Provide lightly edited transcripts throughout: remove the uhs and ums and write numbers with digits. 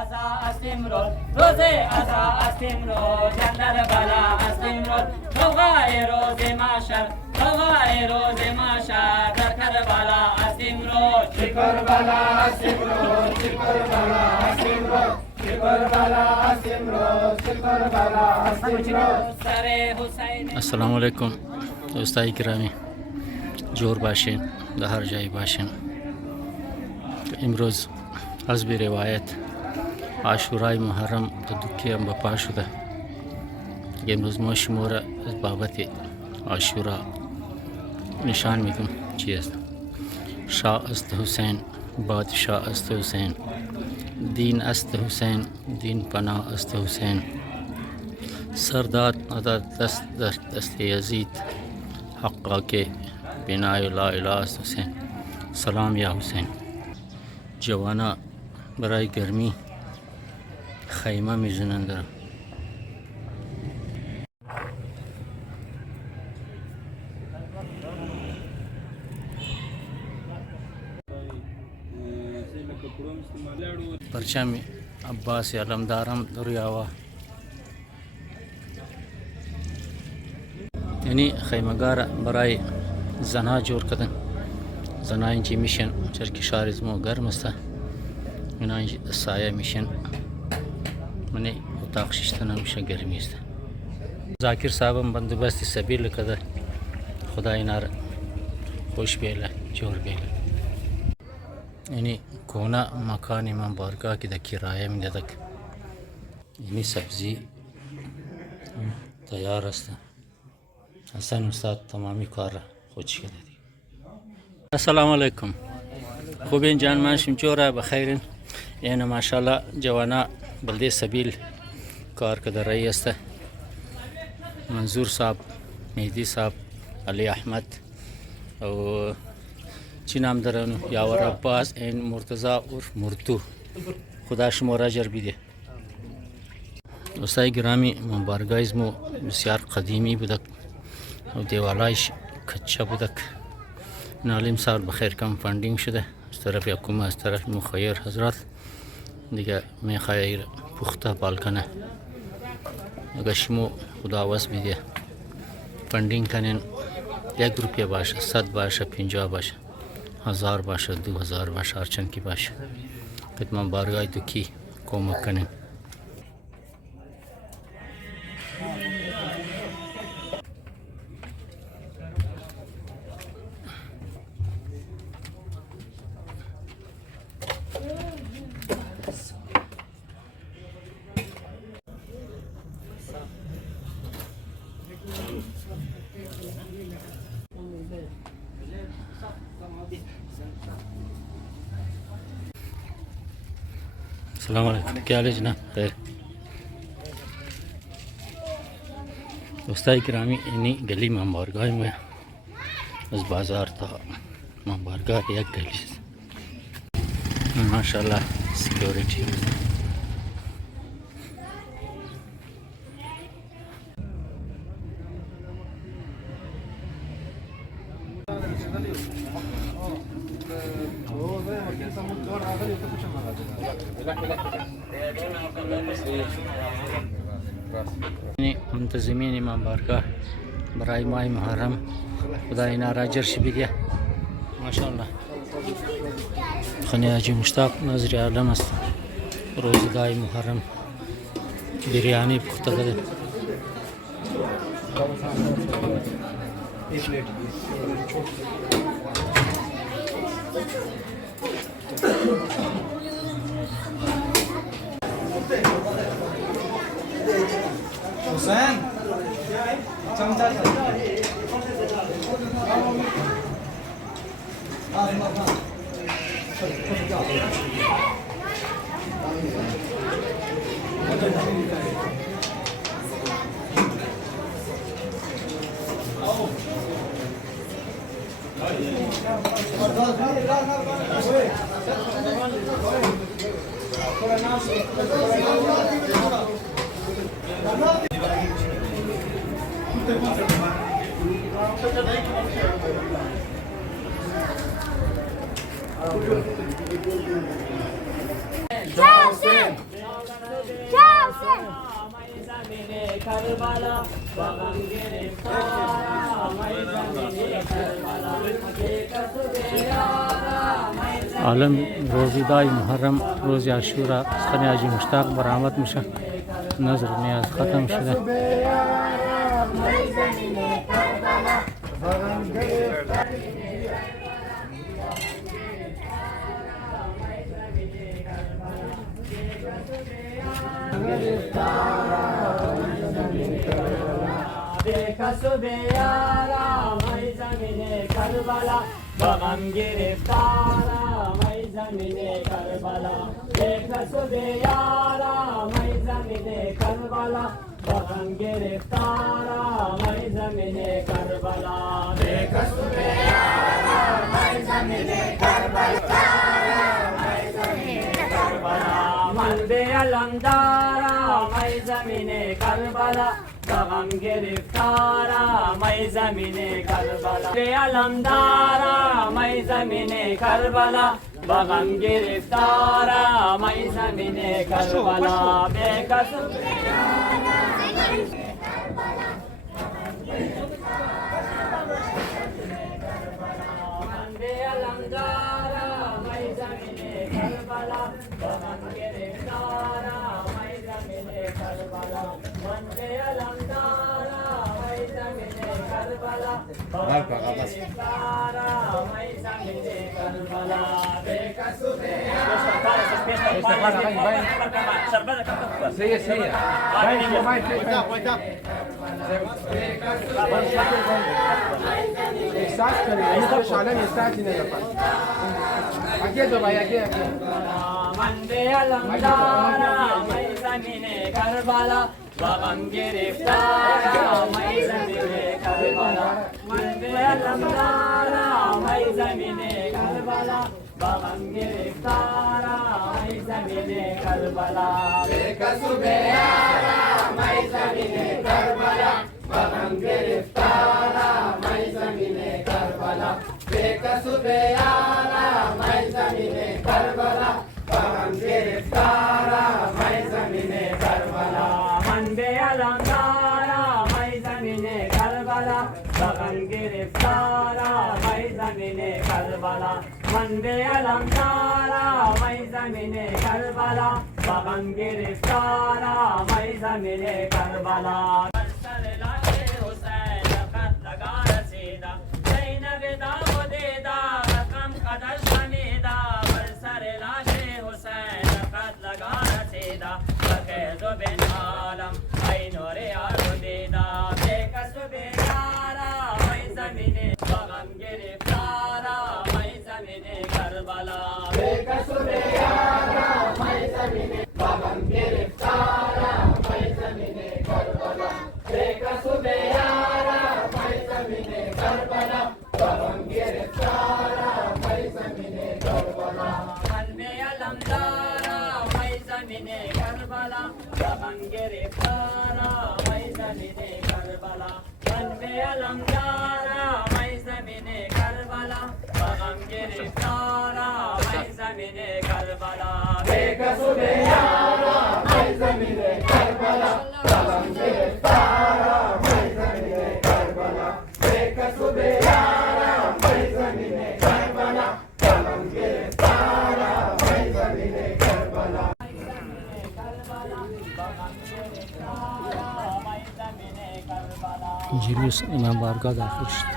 ازا استمرار روز ازا استمرار جندر بلا استمرار غوغای روز محشر غوغای روز محشر در کربلا استمرار کربلا استمرار کربلا استمرار کربلا استمرار کربلا استمرار سر حسین. السلام علیکم دوستای گرامی، جور باشین، در هر جایی باشین. امروز حسب روایت عاشورای محرم دوکی هم بپا شده. امروز ما شما را از بابت عاشورا نشان میدم چی است. شاه است حسین، بادشاه است حسین، دین است حسین، دین پناه است حسین. سرداد نداد دست در دست یزید، حقا که بنای لا اله است حسین. سلام یا حسین. جوانا برای گرمی خیمه میزنند. پرچم عباس علمدارم دریاوا، یعنی خیمگار برای زنها جور کردن. زنها اینجا میشن چرا شهر ما گرم است. اینا اینجا سایه میشن، من اتاق ششتن همیشه گرمی است. زاکر صاحبم بندوبست سبیل کرده، خدا اینا را خوش بیله جور بیله. یعنی کونا مکان من بارگاه که در کرایه میدادک. یعنی سبزی تیار است. حسن استاد تمامی کار را خودش کرده. السلام علیکم. خوبین جان ماشیم جورا بخیرین. یعنی ماشاءالله جوانا بلده سبیل کار کرده رئی است. منظور صاحب، مهدی صاحب، علی احمد و چی نام دارن یاور عباس این مرتضی عرف مرتو. خدا شما را اجر بده. دوستای گرامی، من بارگاه اسمو بسیار قدیمی بودک و دیوالایش کچه بودک. نالیم سال بخیر کم فاندینگ شده از طرف حکومت، از طرف مخیر حضرات دیگه میخواهی پخته بالکنه. اگر شما خدا واسه بیده فاندینگ کنین، 1 روپیه باشه، 100 باشه، 50 باشه، 1000 باشه، 2000 باشه، هرچند کی باشه، من بارگاه تو کی کمک کنین. السلام علیکم. क्या हाल है जनाब? खैर दोस्ताई ग्रामी इन्हीं गली में बारगाह में बस बाजार था बारगाह एक गली माशाल्लाह सिक्योरिटी. منتظمین امام بارگاه برای ماه محرم خدا اینا را اجر بیده. ماشاءالله خانی حاجی مشتاق ناظر عالم است. روزگاه محرم بریانی پخته کرده. حسین چمچا Johnson! ज़मीने करबला बगम गिरफ्तारा मैं ज़मीने करबला बेकसूर यारा मैं عالم روزیدای محرم روز عاشورا خانه حاجی مشتاق برآمد میشه نظر نیاز ختم شده बेकसूर यारा मैं ज़मीने करबला बगम गिरफ्तारा मैं ज़मीने करबला बेकसूर यारा मैं ज़मीने करबला बगम गिरफ्तारा मैं ज़मीने करबला बेकसूर यारा मैं ज़मीने करबला من به علمدارا मैं ज़मीने करबला बगम गिरफ्तारा मैं ज़मीने करबला به علمدارا मैं ज़मीने करबला बगम गिरफ्तारा मैं ज़मीने करबला बेकसूर من به علمدارا मैं ज़मीने करबला बगम गिरफ्तारा मैं ज़मीने करबला من به علمدارا मैं ज़मीने करबला बगम गिरफ्तारा मैं ज़मीने करबला बेकसूर سيء سيء احساس करिए इस शाले में एहसास ही नहीं होता आगे दो भाई आगे من به علمدارا मैं ज़मीने करबला बगम गिरफ्तारा मैं ज़मीने करबला من به علمدارا मैं ज़मीने करबला बगम गिरफ्तारा मैं ज़मीने करबला बेकसूर यारा मैं ज़मीने करबला बगम गिरफ्तारा मैं ज़मीने करबला बेकसूर यारा मैं ज़मीने करबला बगम गिरफ्तारा मैं ज़मीने करबला من به علمدارا मैं ज़मीने करबला बगम गिरफ्तारा मैं ज़मीने करबला من به علمدارا मैं ज़मीने करबला बगम गिरफ्तारा मैं ज़मीने करबला सर लाशे हुसैन लखत लगा रसीदा ज़ैनब दाओ देदा रकम कदर शनीदा सर लाशे हुसैन लखत लगा रसीदा फैज़ बिन आलम ऐ नूर यारो देदा बेकसूर यारा मैं ज़मीने बगम गिरफ्तारा मैं ज़मीने करबला बेकसूर यारा मैं ज़मीने बगम गिरफ्तारा मैं ज़मीने करबला बेकसूर यारा मैं ज़मीने करबला बगम गिरफ्तारा मैं ज़मीने करबला मन में अलमदारा मैं ज़मीने करबला बगम गिरफ्तारा मैं ज़मीने करबला मन में अलमदारा मैं ज़मीने करबला बगम गिरफ्तारा मैं ज़मीने करबला बेकसूर यारा मैं ज़मीने करबला बगम गिरफ्तारा मैं ज़मीने करबला बेकसूर यारा मैं ज़मीने करबला बगम गिरफ्तारा मैं ज़मीने करबला جلوس امام بارگاه داخل شد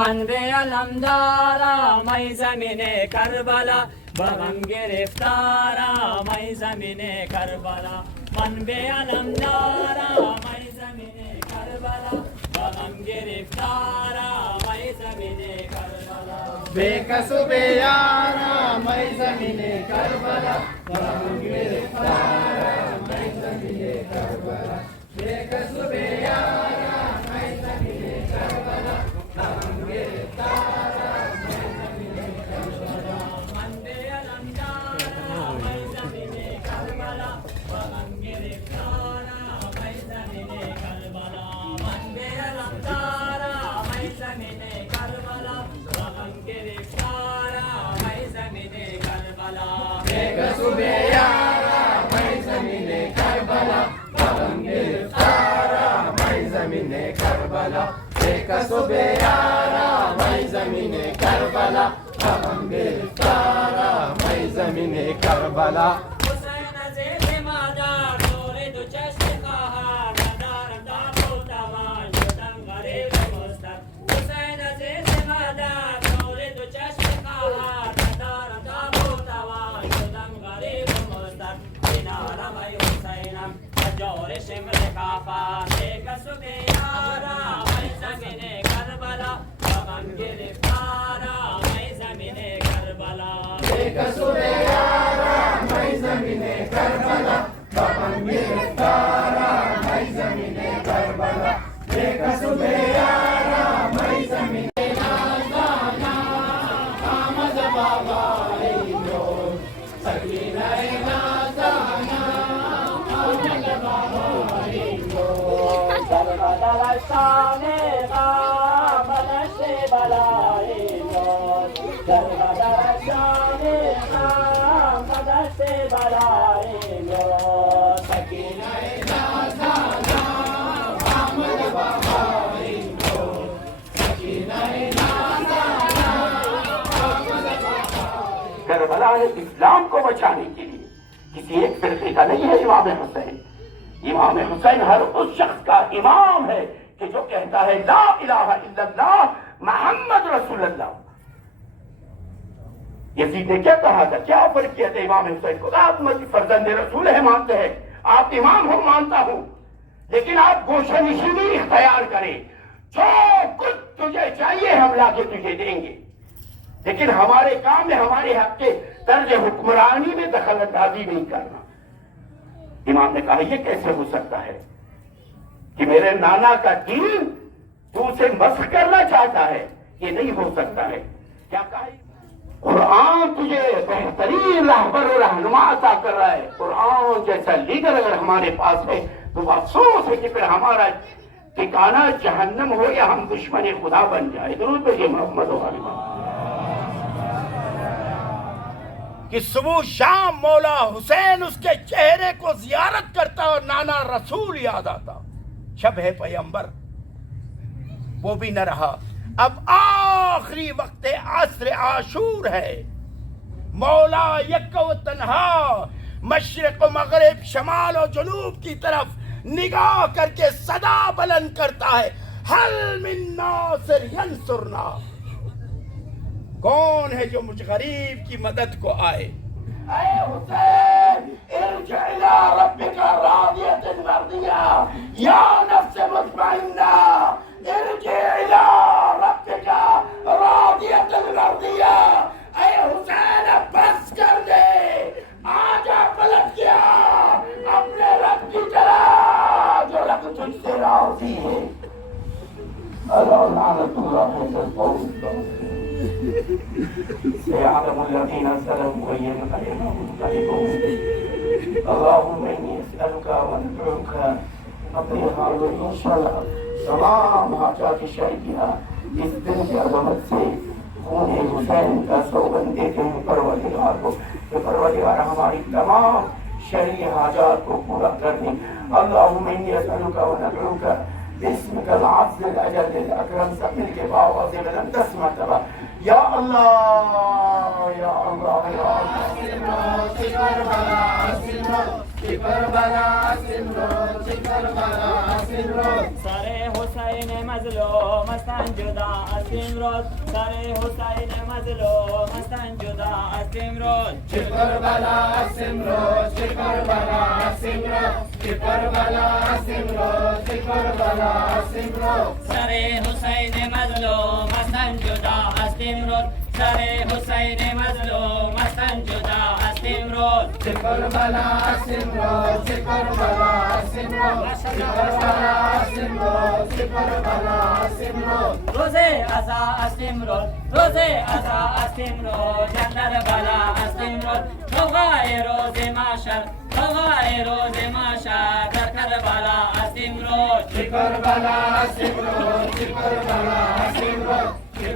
من به علمدارا मैं ज़मीने करबला बगम गिरफ्तारा मैं ज़मीने करबला من به علمدارا मैं ज़मीने करबला बगम गिरफ्तारा मैं ज़मीने करबला बेकसूर यारा मैं ज़मीने करबला बगम गिरफ्तारा मैं ज़मीने करबला बेकसूर यारा मैं ज़मीने करबला बगम गिरफ्तारा ज़मीने करबला गम गिरफ्तारा मैं ज़मीने करबला एक सुबह यारा मैं ज़मीने करबला गम गिरफ्तारा मैं ज़मीने करबला एक सुबह यारा मैं ज़मीने करबला गम गिरफ्तारा मैं ज़मीने करबला हुसैन ज़ेल मादार नूरे दो चश्म ख़ार नदार दाबो तमाश दंगरे मुस्तक हुसैन ज़ेल मादार नूरे दो चश्म ख़ार नदार दाबो तमाश दंगरे मुस्तक बिनारा मैं हुसैनम जोर शिमर काफा एक सुबह यारा मैं ज़मीने करबला गम गिरफ्तारा मैं ज़मीने करबला एक सुबह यारा मैं ज़मीने करबला गम गिरफ्तारा मैं ज़मीने करबला एक सुबह यारा मैं ज़मीने नाज़ाना आमद बाबा लो सकीना नाज़ाना आमद बाबा लो करबला शाने ग़म बदशे बलाए लोट करबला शाने ग़म बदशे बलाए लोट सकीना नाज़ाना आमद बाबा लो सकीना नाज़ाना आमद बाबा करबला इस्लाम को बचाने के लिए किसी एक फिरके का नहीं है इमाम हुसैन। इमाम हुसैन हर उस शख्स का इमाम है कि जो कहता है ला इलाहा इल्लल्लाह मोहम्मद रसूलुल्लाह। यजीद ने क्या कहा था, क्या फर्क किया था इमाम हुसैन को? आप मत फर्जंद रसूल है मानते हैं, आप इमाम हो मानता हूं, लेकिन आप गोशे नशीनी इख्तियार करें, जो कुछ तुझे चाहिए हम लाके तुझे देंगे, लेकिन हमारे काम में हमारे हक के तर्ज हुक्मरानी में दखल अंदाजी नहीं करना। इमाम ने कहा यह कैसे हो सकता है कि मेरे नाना का दीन तू उसे मस्ख करना चाहता है? ये नहीं हो सकता है। क्या कहा? कुरान तुझे बेहतरीन रहबर और रहनुमा अता कर रहा है। कुरान जैसा लीडर अगर हमारे पास है तो अफसोस है कि फिर हमारा ठिकाना जहन्नम हो या हम दुश्मन खुदा बन जाए। दुरूद पे मोहम्मद कि सुबह शाम मौला हुसैन उसके चेहरे को जियारत करता और नाना रसूल याद आता। शब है पैगंबर वो भी न रहा। अब आखिरी वक्त अस्र आशूर है। मौला यक्का व तन्हा मशरिक व मगरिब शमाल और जनूब की तरफ निगाह करके सदा बुलंद करता है, हल मिन नासिर यंसुरना। कौन है जो मुझ गरीब की मदद को आए? ऐ हुसैन इरजिअ इला रब्बिका रादियतन मर्दिया या नफ्स मुतमइन्ना इरजिअ इला रब्बिका रादियतन मर्दिया। ऐ हुसैन बस कर दे, आजा पलट गया अपने रब की तरफ जो रब तुझसे राजी है। अल्लाह लानतुल्लाह سيعلم الذين ظلموا أي منقلب منقلبون. اللهم إني أسألك وأدعوك نطيها إن شاء الله تمام حاجات شريكها इस दिन की अजमत से खून हुसैन का सौगंध देते हैं परवरदिगार को कि परवरदिगार हमारी तमाम शरई हाजात को पूरा कर दे। अल्लाहुम्मा इन्नी असअलुका व नदउका बिस्मिक अल-अज़्ज़ अल-अजल अल-अकरम समिल के बावज़ लम तस्मा तबा। या अल्लाह या अल्लाह या सरे हुसैन मज़लूम मस्तन जुदा अस्तिम रोज सरे हुसैन मज़लूम मस्तन जुदा अस्तिम रोज करबला अस्तिम रोज करबला अस्तिम रोज करबला अस्तिम रोज करबला अस्तिम रोज सरे हुसैन मज़लूम मस्तन जुदा अस्तिम रोज सरे हुसैन मज़लूम मस्तन जुदा अस्तिम रोज करबला अस्तिम रोज करबला अस्तिम रोज करबला अस्तिम रोज करबला अस्तिम रोज रोज़े अज़ा अस्तिम रोज रोज़े अज़ा अस्तिम रोज अंदर बला अस्तिम रोज गवाए रोज़े माशर गवाए रोज़े माशर कर करबला अस्तिम रोज करबला अस्तिम रोज करबला अस्तिम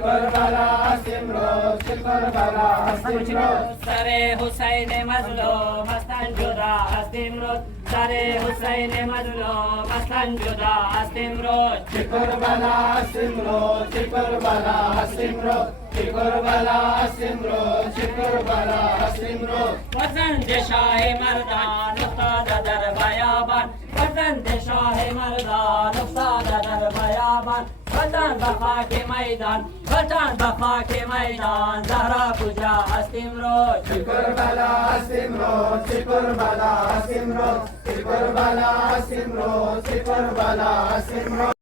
کربلا هستیم روز چه کربلا هستیم روز سر حسین مظلوم هستن جدا هستیم روز سر حسین مظلوم هستن جدا هستیم روز چه کربلا هستیم روز چه کربلا هستیم روز چه کربلا هستیم روز چه کربلا هستیم روز فرزند شاه مردان افتاده در بیابان فرزند شاه مردان افتاده در بیابان وطن به خاک میدان وطن به خاک میدان زهرا کجا هستیم روز چه کربلا هستیم روز چه کربلا هستیم روز چه کربلا هستیم روز چه کربلا هستیم روز